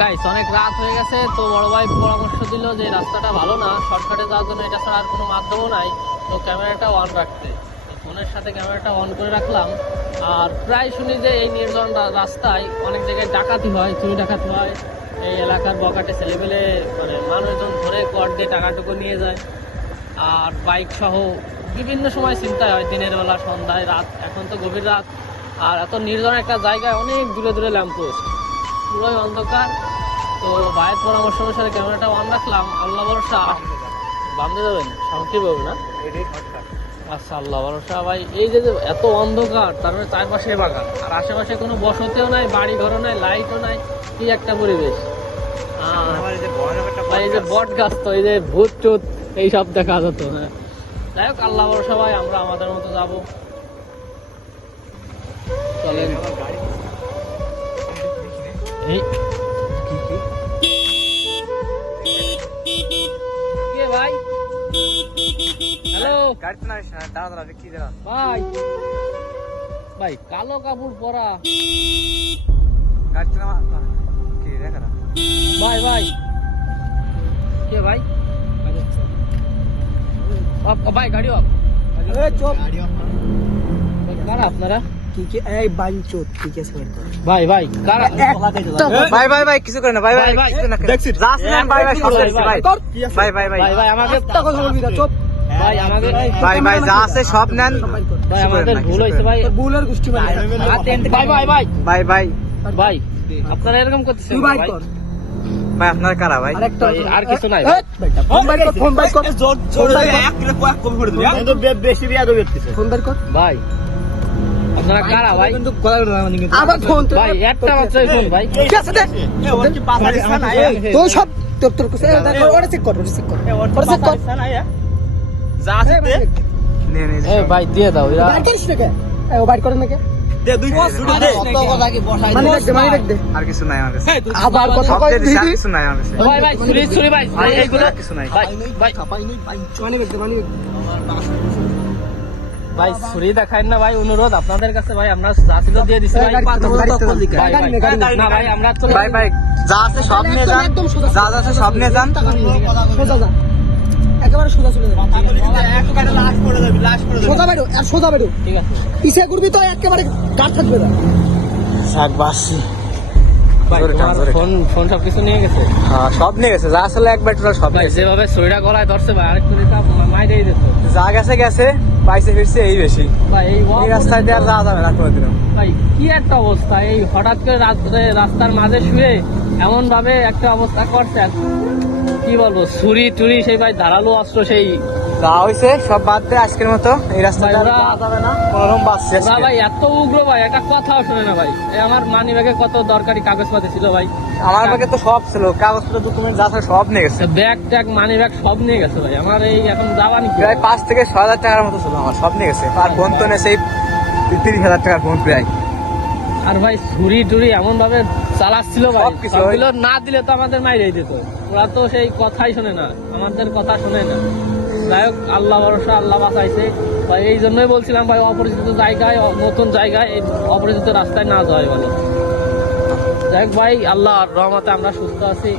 Guys অনেক রাত হয়ে গেছে, তো বড় ভাই পরামর্শ দিল যে রাস্তাটা ভালো না শর্টকাটে যাওয়ার জন্য এটা ছাড়া আর কোনো মাধ্যমও নাই তো ক্যামেরাটা অন রাখতে। ফোনের সাথে ক্যামেরাটা অন করে রাখলাম। আর প্রায় শুনি যে এই নির্জন রাস্তায় অনেক জায়গায় ডাকাতি হয়, চুরি ডাকাতি হয়। এই এলাকার বকাটে ছেলেপেলে মানে মানুষজন ধরে কর দিয়ে টাকাটুকু নিয়ে যায়। আর বাইক সহ বিভিন্ন সময় চিন্তায় হয়, দিনের বেলা, সন্ধ্যায়, রাত। এখন তো গভীর রাত। আর এত নির্জন একটা জায়গায় অনেক দূরে দূরে ল্যাম্পপোস্ট পুরোই অন্ধকার। তো ভাইয়ের পরামর্শ অনুসারে ক্যামেরাটা অন রাখলাম। আল্লাহ ভরসা। বান্ধে যাবেন? শান্তি পাবো না? আচ্ছা আল্লাহ ভরসা। ভাই, এই যে এত অন্ধকার, তার মানে চারপাশে বাগান। আর আশেপাশে কোনো বসতিও নাই বাড়ি ঘরও নাই লাইটও নাই। কি একটা পরিবেশ। এই যে বট গাছ তো, এই যে ভূত টুত এইসব দেখা যেত না। যাই হোক, আল্লাহ ভরসা ভাই, আমরা আমাদের মতো যাব। চলেন। এই। কে ভাই? হ্যালো ভাই। ভাই কালো কাপড় পরা। ভাই ভাই। কে ভাই? আপ ভাই গাড়ি আপ কারা আপনারা? এই বাঞ্চোত ঠিক আছে ভাই ভাই কারা ভাই ভাই ভাই কিছু করে না ভাই ভাই ভাই, ভাই, কিছু না দেখছি। যা আছে ভাই ভাই সব ভাই, ভাই। ভাই ভাই ভাই ভাই ভাই ভাই আমাকে একটা কথা বলবি না চুপ ভাই আমাকে ভাই ভাই যা আছে সব নেন ভাই আমাদের ভুল কিছু ভাই তোর বুলের গোষ্ঠী মানে ভাই ভাই ভাই ভাই ভাই ভাই আপনারা এরকম করতেছেন ভাই? কর ভাই আপনার কারা ভাই আর কিছু নাই ফোন বাইর কর ফোন বাইর কর ফোন বাইর কর বেশি বিয়া দেবে ফোন বাইর কর ভাই আপনারা কারা ভাই? আবার ফোন ভাই একটা মাত্রই ফোন ভাই। ঠিক আছে দে। তো সব তোর তোর কাছে ওটা চেক কর ওটা চেক কর। ওটা চেক কর। যা আছে এই, বাইর কর। নে নে এ ভাই দিয়ে দাও এরা বাইর করিস না কে ও বাইর করে না কে দে দুই দুটো দে। মানে দেখ মানে দেখ দে। আর কিছু নাই আমার কাছে। আবার কথা কই দিদি কিছু নাই আমার কাছে। ভাই ভাই ছুরি ছুরি ভাই। ভাই, এইগুলো কিছু নাই। ভাই ভাই। মানে দেখ। ভাই ছুরি দেখাই না ভাই অনুরোধ আপনাদের কাছে ভাই আমরা যা ছিল দিয়ে দিছি ভাই। ভাই, নে, আমরা চলে ভাই ভাই যা আছে সব নিয়ে যান। যা যা আছে সব নিয়ে যান। সোজা যা একেবারে সোজা চলে যাবে লাশ করে যাবি লাশ করে সোজা আর সোজা বাইরো ঠিক আছে। পিছে ঘুরবি তো একেবারে গাছ থাকবে না। বাসি। ফোন ফোন সব কিছু নিয়ে গেছে? হ্যাঁ সব নিয়ে গেছে যা আসলে একবার টোটাল সব ভাই যেভাবে ছুরিটা গলায় ধরছে ভাই আরেকটু দিতাম মাইরেই দিত যা গেছে গেছে। পাইছে ফিরছে এই বেশি। ভাই এই রাস্তায় আর যাওয়া যাবে না কোনোদিনও ভাই কি একটা অবস্থা এই হঠাৎ করে রাত্রে রাস্তার মাঝে শুয়ে এমন ভাবে একটা অবস্থা করছে কি বলব ছুরি টুরি সেই ভাই ধারালো অস্ত্র সেই যা হয়েছে সব বাদ দিয়ে আজকের মতো। এই যাওয়া যাবে না। কোনোরকম বাঁচছে না ভাই এত উগ্র ভাই একটা কথাও শুনে না ভাই। আমার মানি ব্যাগে কত দরকারি কাগজপাতি ছিল ভাই। আমার ব্যাগে তো সব ছিল কাগজপত্র ডকুমেন্ট যা সব নিয়ে গেছে। ব্যাগ ট্যাগ মানি ব্যাগ সব নিয়ে গেছে ভাই। আমার এই এখন যাবানি কি প্রায় পাঁচ থেকে ছয় হাজার টাকার মতো ছিল আমার সব নিয়ে গেছে। আর ফোন তো নেই সেই তিরিশ হাজার টাকার ফোন প্রায়। আর ভাই ছুরি টুরি এমন ভাবে চালাচ্ছিল ভাই। না দিলে তো আমাদের মাইরেই দিত। ওরা তো সেই কথাই শোনে না আমাদের কথা শোনে না। যাই হোক, আল্লাহ ভরসা, আল্লাহ বাঁচাইছে। ভাই, এই জন্যই বলছিলাম, ভাই, অপরিচিত জায়গায় নতুন জায়গায় অপরিচিত রাস্তায় না যাওয়াই ভালো। যাই হোক, ভাই আল্লাহ রহমতে আমরা সুস্থ আছি।